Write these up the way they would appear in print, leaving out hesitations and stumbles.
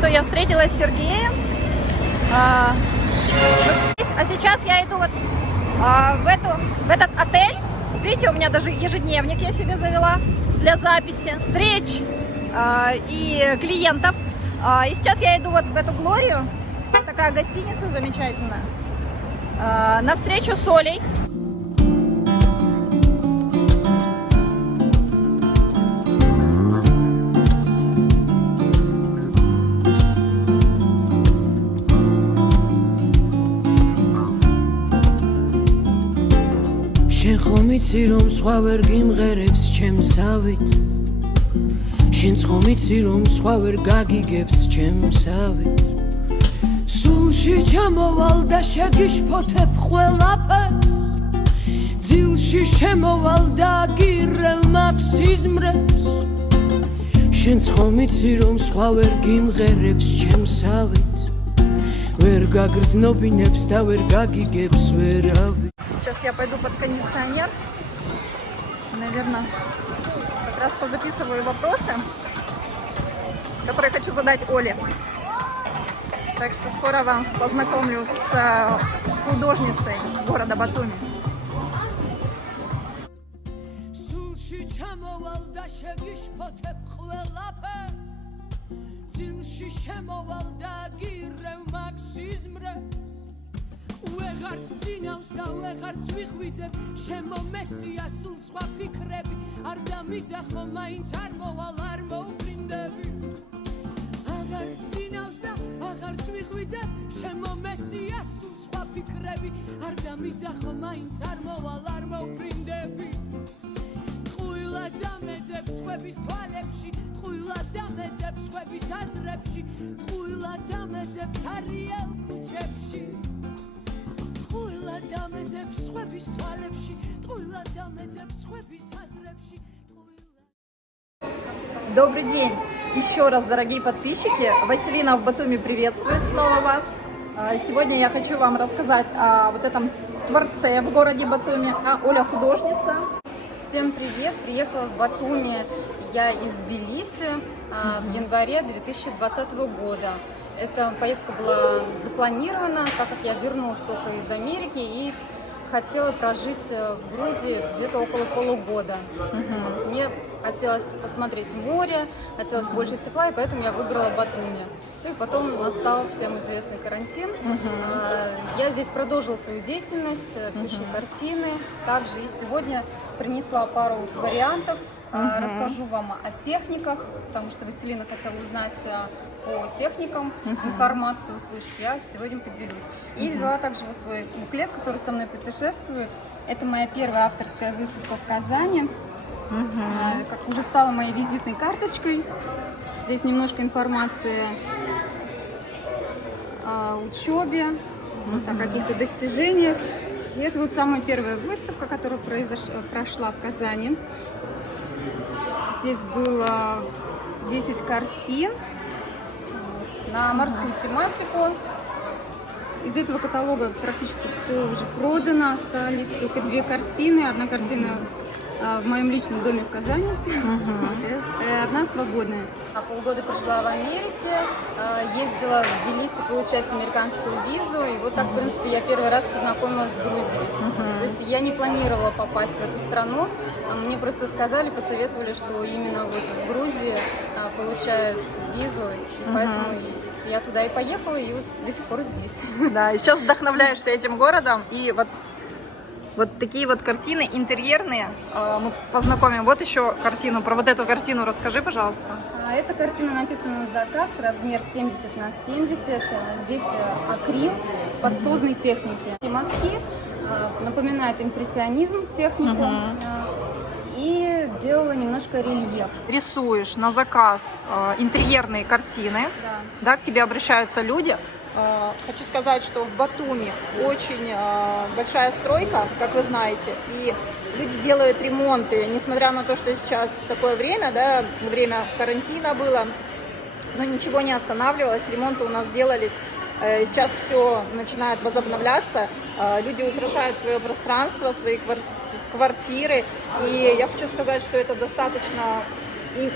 что я встретилась с Сергеем. А сейчас я иду вот в этот отель. Видите, у меня даже ежедневник я себе завела для записи встреч и клиентов. И сейчас я иду вот в эту Глорию. Такая гостиница замечательная. На встречу с Олей. ხომიცი რომ სხვა ვერ გიმღერებს ჩემსავით შენ ხომიცი რომ სხვა ვერ გაგიგებს ჩემსავით სულში ჩამოვალ და შეგიშფოთებ ყველაფერს ძილში შემოვალ და გირევ მაქსიზმრებს შენ ხომიცი რომ სხვა ვერ გიმღერებს ჩემსავით ვერ გაგრძნობინებს და ვერ გაგიგებს ვერავით Сейчас я пойду под кондиционер. Наверное, как раз позаписываю вопросы, которые хочу задать Оле. Так что скоро вас познакомлю с художницей города Батуми. ვეღარც ძინავს და ვეღარც მიხვიძებ შემომესია სულ სხვა ფიქრები არ დამიძახო მაინც არ მოვალ არ მოვბრინდები აღარც ძინავს და აღარც მიხვიძებ შემომესია სულ სხვა ფიქრები არ დამიძახო მაინც არ მოვალ არ მოვბრინდები ტყუილად დამეძებს ხვების თვალებში ტყუილად დამეძებს ხვების აზრებში ტყუილად დამეძებს არიელ ქუჩებში Добрый день еще раз, дорогие подписчики. Василина в Батуми приветствует снова вас. Сегодня я хочу вам рассказать о вот этом творце в городе Батуми. Оля художница. Всем привет! Приехала в Батуми я из Тбилиси в январе 2020 года. Эта поездка была запланирована, так как я вернулась только из Америки и хотела прожить в Грузии где-то около полугода. Мне хотелось посмотреть море, хотелось больше тепла, и поэтому я выбрала Батуми. И потом настал всем известный карантин. Я здесь продолжила свою деятельность, пишу картины. Также и сегодня принесла пару вариантов. Расскажу вам о техниках, потому что Василина хотела узнать по техникам информацию, услышать. Я сегодня поделюсь. И взяла также вот свой буклет, который со мной путешествует. Это моя первая авторская выставка в Казани. Как уже стала моей визитной карточкой. Здесь немножко информации о учебе, о каких-то достижениях. И это вот самая первая выставка, которая прошла в Казани. Здесь было 10 картин на морскую тематику. Из этого каталога практически все уже продано. Остались только 2 картины. Одна картина в моем личном доме в Казани, одна свободная. Полгода прожила в Америке, ездила в Тбилиси получать американскую визу. И вот так, в принципе, я первый раз познакомилась с Грузией. То есть я не планировала попасть в эту страну. Мне просто сказали, посоветовали, что именно вот в Грузии получают визу. И поэтому я туда и поехала, и вот до сих пор здесь. Да, и сейчас вдохновляешься этим городом. И вот такие вот картины интерьерные мы познакомим. Вот еще картину, про вот эту картину расскажи, пожалуйста. Эта картина написана на заказ, размер 70 на 70. Здесь акрил пастозной техники. И мазки напоминают импрессионизм технику. И делала немножко рельеф. Рисуешь на заказ интерьерные картины, да, к тебе обращаются люди. Хочу сказать, что в Батуми очень большая стройка, как вы знаете, и люди делают ремонты, несмотря на то, что сейчас такое время, да, время карантина было, но ничего не останавливалось, ремонты у нас делались, сейчас все начинает возобновляться, люди украшают свое пространство, свои квартиры, и я хочу сказать, что это достаточно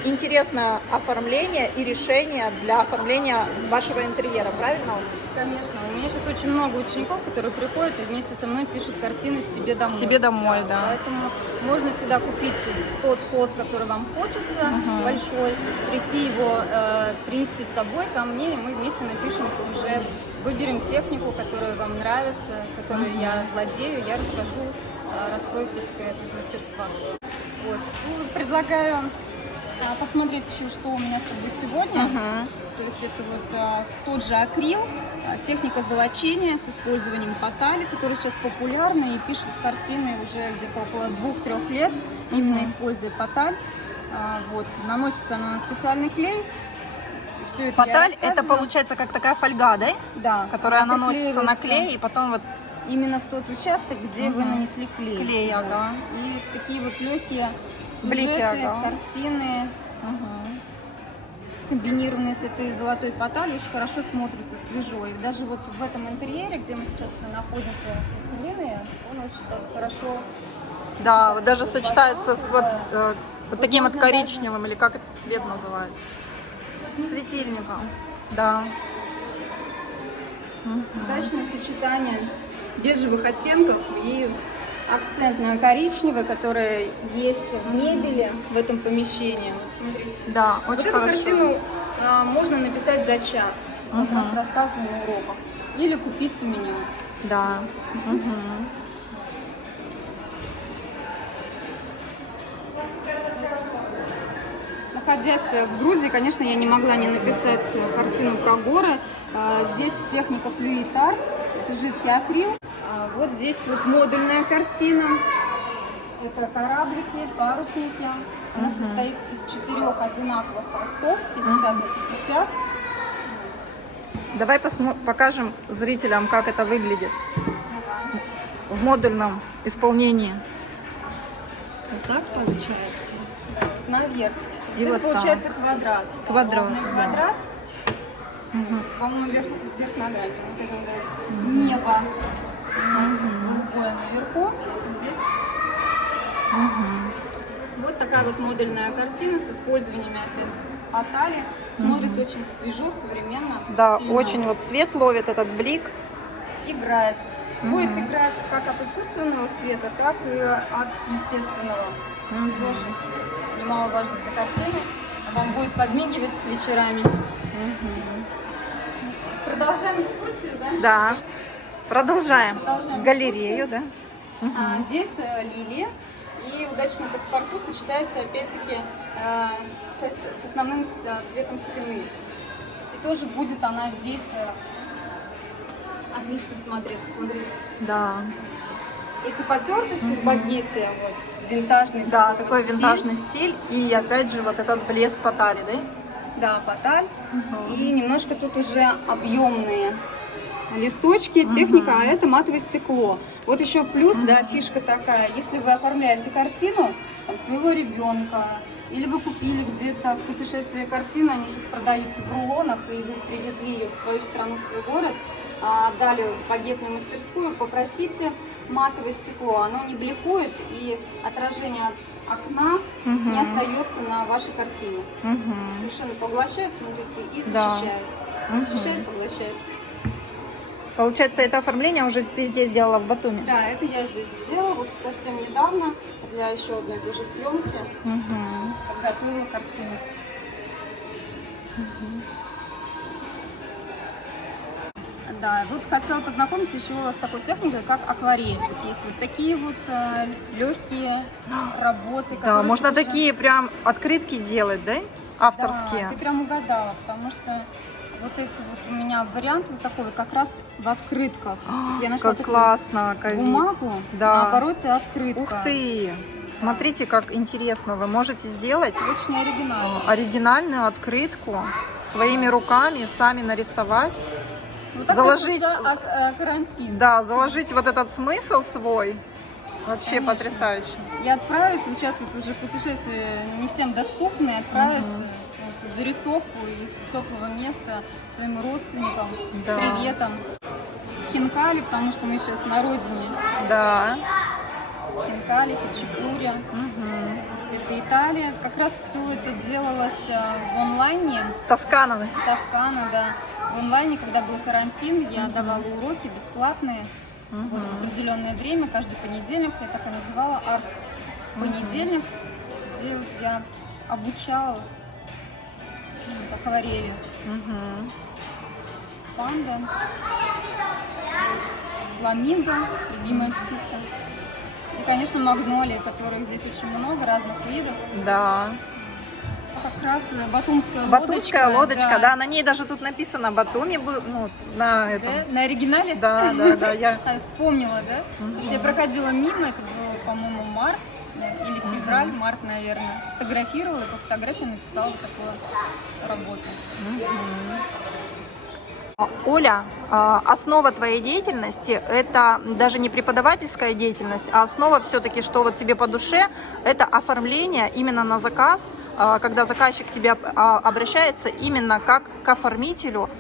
интересное оформление и решение для оформления вашего интерьера, правильно? Конечно, у меня сейчас очень много учеников, которые приходят и вместе со мной пишут картины себе домой. Себе домой, да. Поэтому можно всегда купить тот холст, который вам хочется, большой, прийти его, принести с собой ко мне, и мы вместе напишем сюжет, выберем технику, которая вам нравится, которой я владею, я расскажу, раскрою все секреты мастерства. Вот. Ну, предлагаю посмотреть еще, что у меня с собой сегодня. То есть это вот тот же акрил, техника золочения с использованием потали, которая сейчас популярна и пишут картины уже где-то около 2-3 лет, именно используя поталь. Вот. Наносится она на специальный клей. Все это Поталь это получается как такая фольга, да? Да, Которая она наносится на приклеивается клей и потом вот именно в тот участок, где вы нанесли клей. клей, ага. И такие вот легкие Блики, сюжеты, ага. картины, скомбинированные с этой золотой поталью, очень хорошо смотрится, свежо. И даже вот в этом интерьере, где мы сейчас находимся с Еленой, он очень так хорошо... Да, вот даже сочетается с вот, вот таким вот можно коричневым, или как этот цвет называется? Светильником, да. Удачное сочетание бежевых оттенков и акцент на коричневый, который есть в мебели в этом помещении. Вот смотрите. Да, Вот очень эту хорошо. картину можно написать за час, как раз рассказываю на уроках, или купить у меня. Да. Находясь в Грузии, конечно, я не могла не написать картину про горы. Здесь техника Fluid Art, это жидкий акрил. Вот здесь вот модульная картина. Это кораблики, парусники. Она состоит из 4 одинаковых холстов, 50 на 50. Давай покажем зрителям, как это выглядит в модульном исполнении. Вот так получается. Наверх. И Это вот получается так. квадрат. Квадрат, Ровный да. квадрат. По-моему, вверх ногами. Вот это вот небо у нас голубое наверху. Здесь вот такая вот модульная картина с использованием опять потали. Смотрится очень свежо, современно. Да, стильно. очень вот свет ловит этот блик. Играет. Будет играть как от искусственного света, так и от естественного. Тоже немаловажно для картины. Вам будет подмигивать вечерами. Продолжаем экскурсию, да? Да. Продолжаем. Продолжаем Галерею, да? Здесь лилия. И удачно паспорту сочетается опять-таки с основным цветом стены. И тоже будет она здесь отлично смотреться. Смотрите. Да. Эти потертости в багете, вот, винтажный. Да, такой вот стиль. винтажный стиль. И опять же вот этот блеск потали, да? Да, поталь. И немножко тут уже объемные листочки, техника, а это матовое стекло. Вот еще плюс, да, фишка такая, если вы оформляете картину, там, своего ребенка, или вы купили где-то в путешествии картину, они сейчас продаются в рулонах, и вы привезли ее в свою страну, в свой город, отдали в багетную мастерскую, попросите матовое стекло, оно не бликует, и отражение от окна не остается на вашей картине. Совершенно поглощает, смотрите, и защищает. Защищает, поглощает. Получается, это оформление уже ты здесь делала в Батуми? Да, это я здесь сделала вот совсем недавно для еще одной тоже съемки. Подготовила картину. Да, вот хотела познакомиться еще с такой техникой, как акварель. Вот есть вот такие вот легкие работы. Да, можно уже... такие прям открытки делать, да? Авторские. Да, ты прям угадала, потому что вот эти вот у меня вариант вот такой вот как раз в открытках. Я нашла Как такую классно, как бумагу, Да. на обороте открытка. Ух ты! Смотрите, как интересно. Вы можете сделать Очень оригинально. оригинальную открытку своими руками, сами нарисовать. Вот так заложить- начался карантин. Да, заложить вот этот смысл свой. Вообще Конечно. потрясающе. И отправить, вот сейчас вот уже путешествие не всем доступны, отправить вот зарисовку из теплого места своим родственникам с Да. приветом. Хинкали, потому что мы сейчас на родине. Да. Хинкали, хачапури. это Италия. Как раз все это делалось в онлайне. Тоскана. Тоскана, да. В онлайне, когда был карантин, я давала уроки бесплатные. Вот, в определенное время, каждый понедельник, я так и называла арт-понедельник, где вот я обучала акварели. Панда, фламинго, любимая птица. И, конечно, магнолии, которых здесь очень много, разных видов. Да. Как раз батумская Батумская лодочка, да. да. На ней даже тут написано Батуми, ну, на этом. Да? На оригинале? Да, я... Вспомнила, да? Потому что я проходила мимо, это было, по-моему, март или февраль, март, наверное. Сфотографировала, и по фотографии написала такую работу. Оля, основа твоей деятельности – это даже не преподавательская деятельность, а основа все-таки, что вот тебе по душе, это оформление именно на заказ, когда заказчик к тебе обращается именно как к оформителю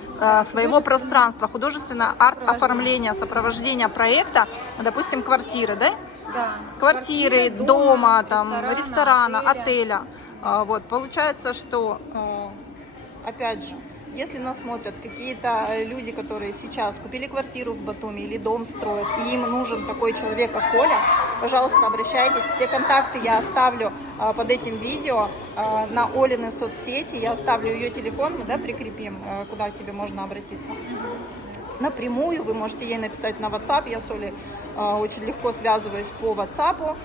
своего пространства, художественное арт-оформление, сопровождение проекта, допустим, квартиры, да? Да. Квартиры, дома, там, ресторана, отеля. отеля. Вот, получается, что, опять же, если нас смотрят какие-то люди, которые сейчас купили квартиру в Батуми или дом строят, и им нужен такой человек, как Оля, пожалуйста, обращайтесь. Все контакты я оставлю под этим видео на Олины соцсети. Я оставлю ее телефон, мы, да, прикрепим, куда к тебе можно обратиться. Напрямую вы можете ей написать на WhatsApp. Я с Олей очень легко связываюсь по WhatsApp.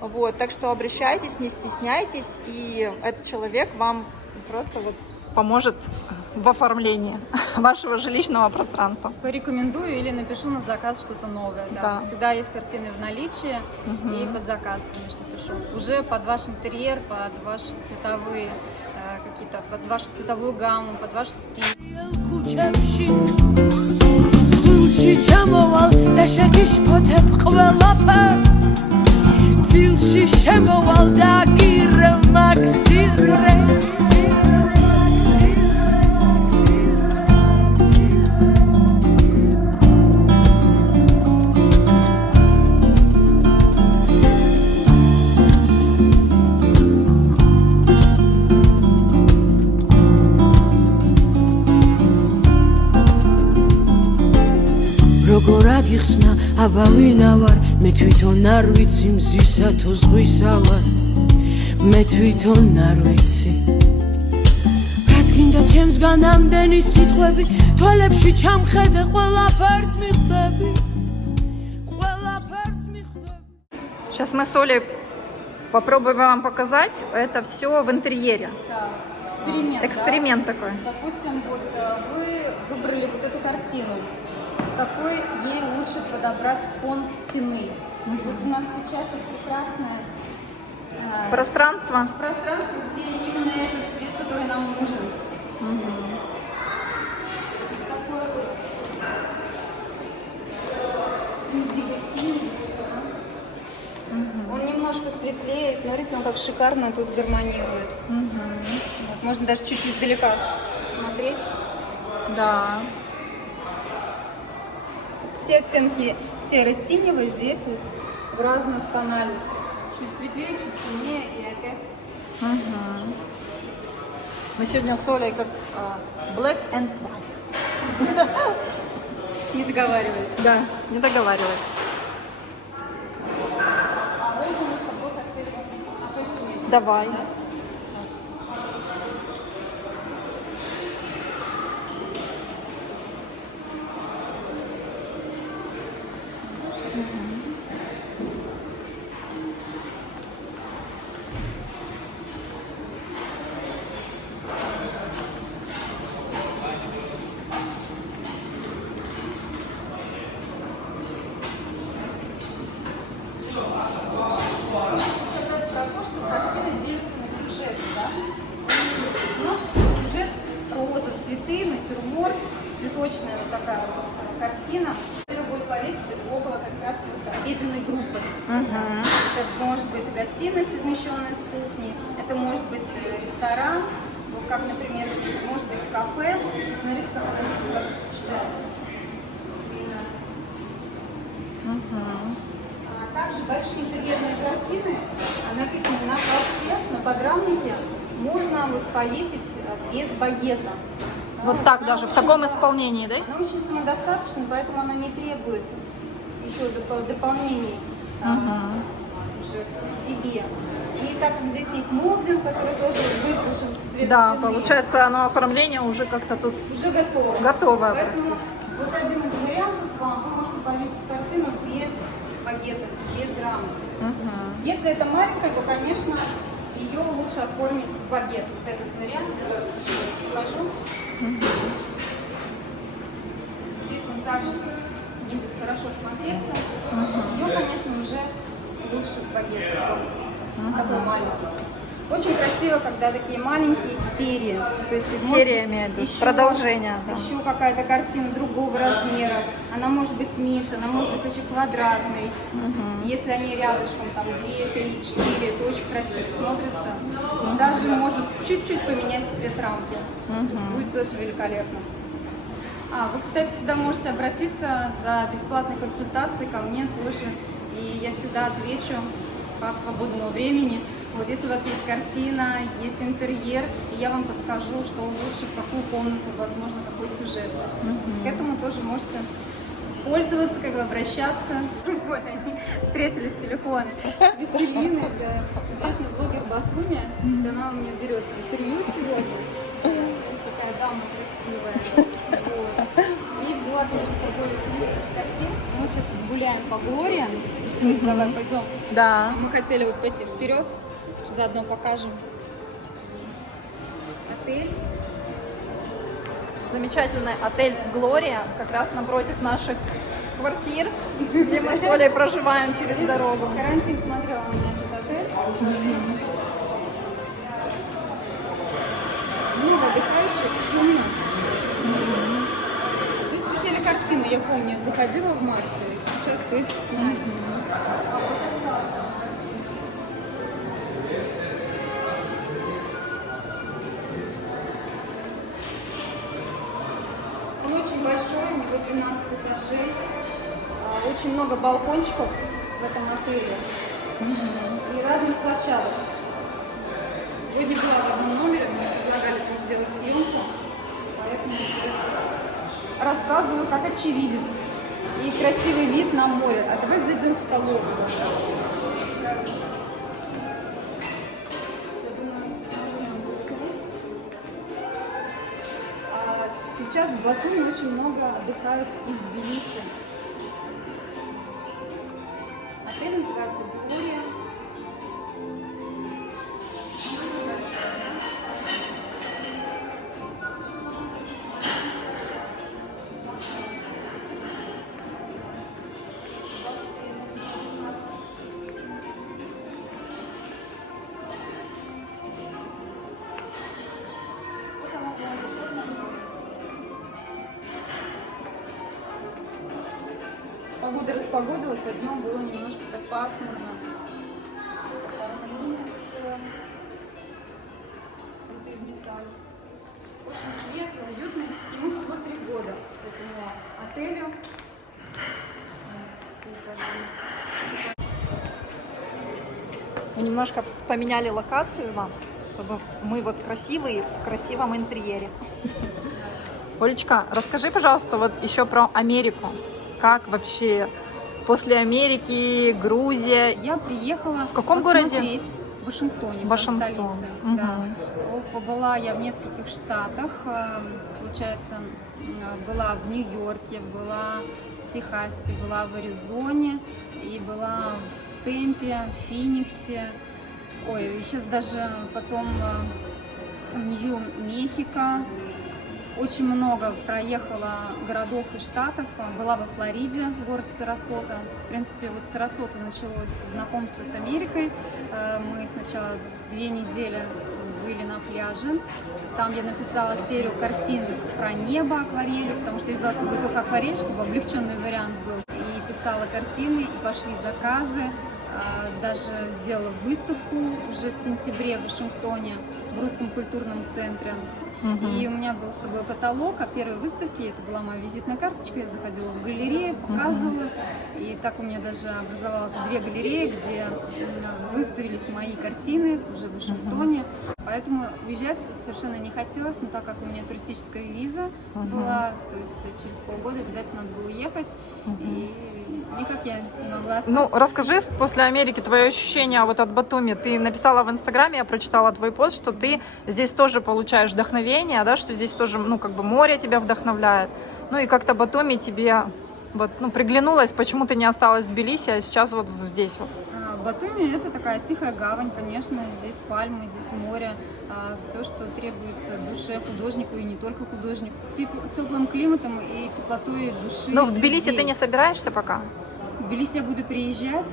Вот, так что обращайтесь, не стесняйтесь, и этот человек вам просто вот поможет в оформлении вашего жилищного пространства. Порекомендую или напишу на заказ что-то новое. Да. Да. Всегда есть картины в наличии, и под заказ, конечно, пишу. Уже под ваш интерьер, под ваши цветовые какие-то, под вашу цветовую гамму, под ваш стиль. ქუჩებში სულში ჩამოვალ და შეგიშფოთებ ყველაფერს ძილში შემოვალ და გირევ მაქსის რებს როგორ აგიხსნა აბავინა ვარ მე თვითონ არ ვიცი მზისა თუ ზღვისა ვარ მე თვითონ არ ვიცი რაც გინდა ჩემსგან ამდენი სიტყვები თვალებში ჩამხედე ყველაფერს მიხვდები ყველაფერს მიხვდები Сейчас мы с Олей попробуем вам показать. Это все в интерьере. Да, эксперимент. Эксперимент да? такой. Допустим, вот вы выбрали вот эту картину. И какой ей лучше подобрать фон стены. И вот у нас сейчас это прекрасное Пространство. пространство, где именно этот цвет, который нам нужен. Такой вот индиго-синий. Он немножко светлее. Смотрите, он как шикарно тут гармонирует. Вот, можно даже чуть издалека смотреть. Да. Все оттенки серо-синего здесь вот в разных тональностях. Чуть светлее, чуть темнее и опять. Мы сегодня с Олей как black and white. Не договаривались. Да, не договаривай. А розу мы с тобой хотели на той стене. Давай. Да? Картина делится на сюжеты, да? У нас сюжет роза, цветы, натюрморт, цветочная вот такая вот картина. Все будет повеситься около как раз вот обеденной группы. Это может быть гостиная, совмещенная с кухней, это может быть ресторан, вот как, например, здесь может быть кафе. И смотрите, как она здесь даже сочетается. А также большие интерьерные картины написаны на холсте багет на подрамнике можно вот повесить без багета. Вот так Она даже, в очень, таком да, исполнении, да? Она очень самодостаточна, поэтому она не требует еще дополнений уже к себе. И так как здесь есть молдинг, который тоже выкрашен в цвет Да, стены, получается, оно оформление уже как-то тут уже готово. готовое Поэтому практически. вот один из вариантов, вы можете повесить картину без багета, без рамы. Если это маленькая, то, конечно, ее лучше оформить в багет. Вот этот вариант, я сейчас покажу. Здесь он также будет хорошо смотреться. Ее, конечно, уже лучше в багет оформить. Такой маленький. Очень красиво, когда такие маленькие серии. То есть, может Сериями быть, идут, еще- продолжение. Да. Еще какая-то картина другого размера. Она может быть меньше, она может быть очень квадратной. Если они рядышком, там 2, 3, 4, это очень красиво смотрится. Даже можно чуть-чуть поменять цвет рамки. Будет тоже великолепно. Вы, кстати, всегда можете обратиться за бесплатной консультацией ко мне тоже. И я всегда отвечу по свободному времени. Вот если у вас есть картина, есть интерьер, и я вам подскажу, что лучше, в какую комнату, возможно, какой сюжет. К этому тоже можете пользоваться, как бы обращаться. Вот они встретились с телефона. Веселина, это известный блогер Батуми. Она у меня берет интервью сегодня. Смотрите, какая дама красивая. Вот. И взяла, конечно, с собой несколько картин. Мы сейчас гуляем по Глории. Давай пойдем. Да. Мы хотели вот пойти вперед, заодно покажем отель. Замечательный отель «Глория», как раз напротив наших квартир, где мы с Олей проживаем через дорогу. Карантин смотрела на этот отель. Много отдыхающих, шумно. Здесь висели картины, я помню, я заходила в марте, сейчас их снимаю. Он очень большой, у него 12 этажей, очень много балкончиков в этом отеле и разных площадок. Сегодня была в одном номере, мы предлагали там сделать съемку, поэтому рассказываю как очевидец. И красивый вид на море. А давай зайдем в столовую. Сейчас в Батуми очень много отдыхают из Тбилиси. Отель называется «Глория». Погода распогодилась, одно было немножко так пасмурно. Цветы в металле. Очень светлый, уютный. Ему всего 3 года этому отелю. Мы немножко поменяли локацию вам, чтобы мы вот красивые в красивом интерьере. Олечка, расскажи, пожалуйста, вот еще про Америку. Как вообще после Америки, Грузия? Я приехала В каком городе? посмотреть в Вашингтоне, Вашингтон. в столице. Да. Побыла я в нескольких штатах. Получается, была в Нью-Йорке, была в Техасе, была в Аризоне и была в Темпе, в Фениксе. Ой, и сейчас даже потом в Нью-Мехико. Очень много проехала городов и штатов. Была во Флориде, город Сарасота. В принципе, вот с Сарасота началось знакомство с Америкой. Мы сначала 2 недели были на пляже. Там я написала серию картин про небо акварелью, потому что я взяла с собой только акварель, чтобы облегченный вариант был. И писала картины, и пошли заказы. Даже сделала выставку уже в сентябре в Вашингтоне, в Русском культурном центре. И у меня был с собой каталог о первой выставке. Это была моя визитная карточка. Я заходила в галерею, показывала. И так у меня даже образовалось 2 галереи, где выставились мои картины уже в Вашингтоне. Поэтому уезжать совершенно не хотелось, но так как у меня туристическая виза была, то есть через полгода обязательно надо было уехать. И никак я не могла остаться. Ну, расскажи после Америки твои ощущения вот от Батуми. Ты написала в Инстаграме, я прочитала твой пост, что ты здесь тоже получаешь вдохновение, да, что здесь тоже, ну, как бы море тебя вдохновляет. Ну, и как-то Батуми тебе вот, ну, приглянулась, почему ты не осталась в Тбилиси, а сейчас вот здесь вот. Батуми — это такая тихая гавань, конечно, здесь пальмы, здесь море, все, что требуется душе художнику и не только художнику, теплым климатом и теплотой души. Ну, в Тбилиси людей. ты не собираешься пока? В Тбилиси я буду приезжать,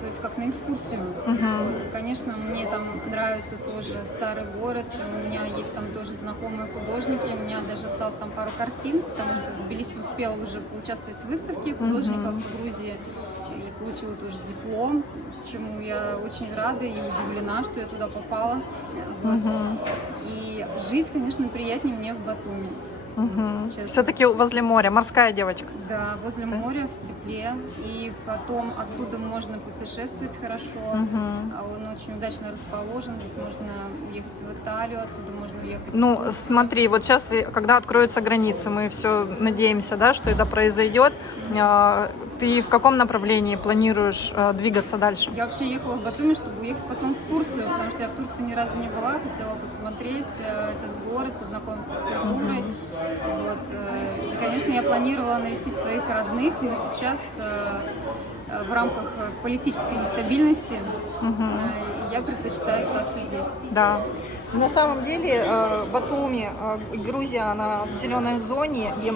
то есть как на экскурсию. Вот, конечно, мне там нравится тоже старый город, у меня есть там тоже знакомые художники, у меня даже осталось там пару картин, потому что в Тбилиси успела уже поучаствовать в выставке художников в Грузии и получила тоже диплом, чему я очень рада и удивлена, что я туда попала. Вот. И жить, конечно, приятнее мне в Батуми. Все-таки возле моря, морская девочка. Да, возле моря, в тепле. И потом отсюда можно путешествовать хорошо. Он очень удачно расположен. Здесь можно уехать в Италию, отсюда можно уехать. Ну, смотри, вот сейчас, когда откроются границы, мы все надеемся, да, что это произойдет. Ты в каком направлении планируешь двигаться дальше? Я вообще ехала в Батуми, чтобы уехать потом в Турцию, потому что я в Турции ни разу не была, хотела посмотреть этот город, познакомиться с культурой. Вот. И, конечно, я планировала навестить своих родных, но сейчас в рамках политической нестабильности я предпочитаю остаться здесь. Да. На самом деле Батуми, Грузия, она в зеленой зоне, и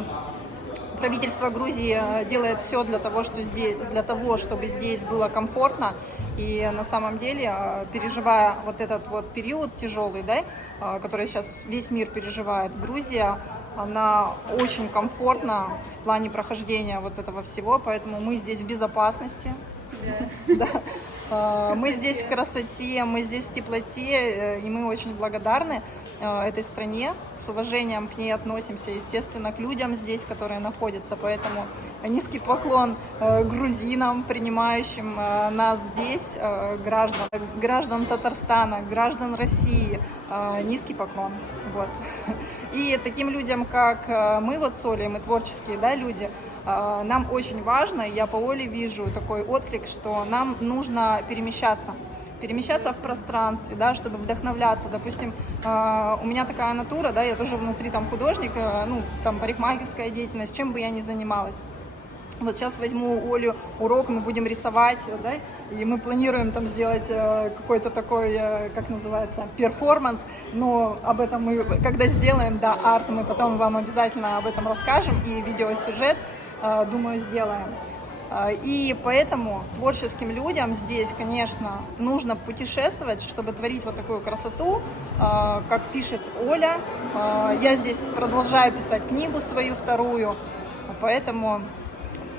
правительство Грузии делает все для того, чтобы здесь было комфортно. И на самом деле, переживая вот этот вот период тяжелый, да, который сейчас весь мир переживает, Грузия, она очень комфортна в плане прохождения вот этого всего, поэтому мы здесь в безопасности. Да. Мы здесь в красоте, мы здесь в теплоте, и мы очень благодарны этой стране, с уважением к ней относимся, естественно, к людям здесь, которые находятся, поэтому низкий поклон грузинам, принимающим нас здесь, граждан Татарстана, граждан России, низкий поклон, вот. И таким людям, как мы вот с Олей, мы творческие, да, люди, нам очень важно, я по Оле вижу такой отклик, что нам нужно перемещаться в пространстве, да, чтобы вдохновляться. Допустим, у меня такая натура, да, я тоже внутри там художник, ну, там парикмахерская деятельность, чем бы я ни занималась. Вот сейчас возьму у Олю урок, мы будем рисовать, да, и мы планируем там сделать какой-то такой, как называется, перформанс, но об этом мы, когда сделаем, да, арт, мы потом вам обязательно об этом расскажем, и видеосюжет, думаю, сделаем. И поэтому творческим людям здесь, конечно, нужно путешествовать, чтобы творить вот такую красоту, как пишет Оля. Я здесь продолжаю писать книгу свою вторую, поэтому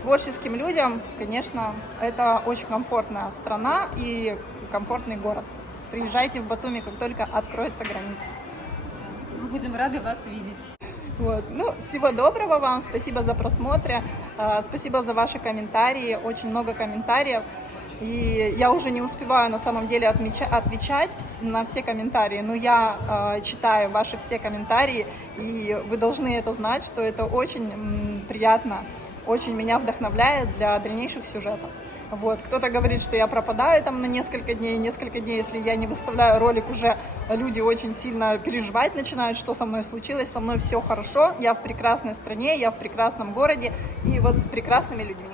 творческим людям, конечно, это очень комфортная страна и комфортный город. Приезжайте в Батуми, как только откроются границы. Мы будем рады вас видеть. Вот. Ну, всего доброго вам, спасибо за просмотр, спасибо за ваши комментарии, очень много комментариев. И я уже не успеваю на самом деле отвечать на все комментарии, но я читаю ваши все комментарии, и вы должны это знать, что это очень приятно, очень меня вдохновляет для дальнейших сюжетов. Вот. Кто-то говорит, что я пропадаю там на несколько дней, если я не выставляю ролик, уже люди очень сильно переживать начинают, что со мной случилось, со мной все хорошо, я в прекрасной стране, я в прекрасном городе и вот с прекрасными людьми.